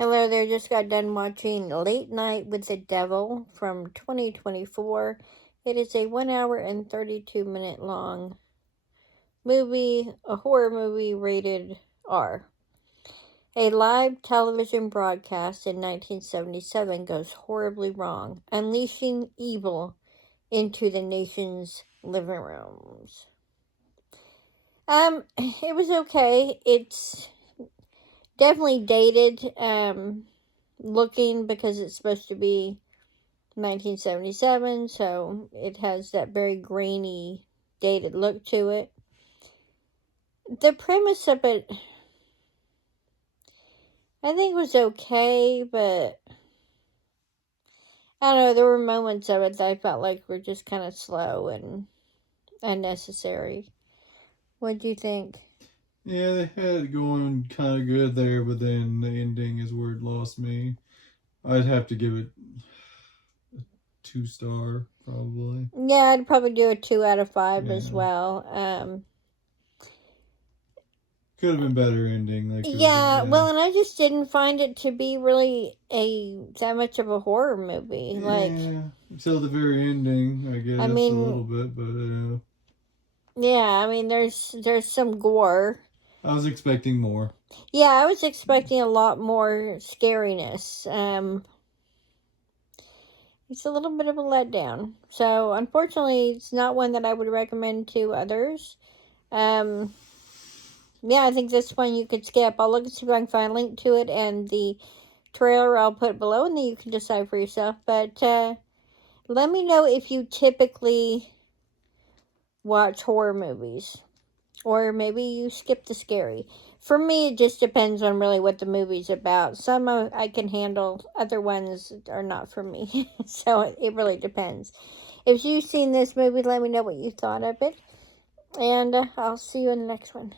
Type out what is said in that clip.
Hello there, just got done watching Late Night with the Devil from 2024. It is a 1 hour and 32-minute long movie, a horror movie rated R. A live television broadcast in 1977 goes horribly wrong, unleashing evil into the nation's living rooms. It was okay. It's definitely dated, looking because it's supposed to be 1977, so it has that very grainy, dated look to it. The premise of it, I think, was okay, but I don't know, there were moments of it that I felt like were just kind of slow and unnecessary. What do you think? Yeah, they had it going kind of good there, but then the ending is where it lost me. I'd have to give it a 2-star, probably. Yeah, I'd probably do a 2 out of 5 as Yeah. well. Could have been better ending, like you were Yeah, saying. well, and I just didn't find it to be really that much of a horror movie. Like, Yeah, until the very ending, I I guess, a little mean, bit, but yeah, I mean, there's some gore. I was expecting more. Yeah, I was expecting a lot more scariness. It's a little bit of a letdown. So, unfortunately, it's not one that I would recommend to others. Um, yeah, I think this one you could skip. I'll look and see if I can find a link to it, and the trailer I'll put below, and then you can decide for yourself. But let me know if you typically watch horror movies, or maybe you skip the scary. For me, it just depends on really what the movie's about. Some I can handle, other ones are not for me. So it really depends. If you've seen this movie, let me know what you thought of it. And I'll see you in the next one.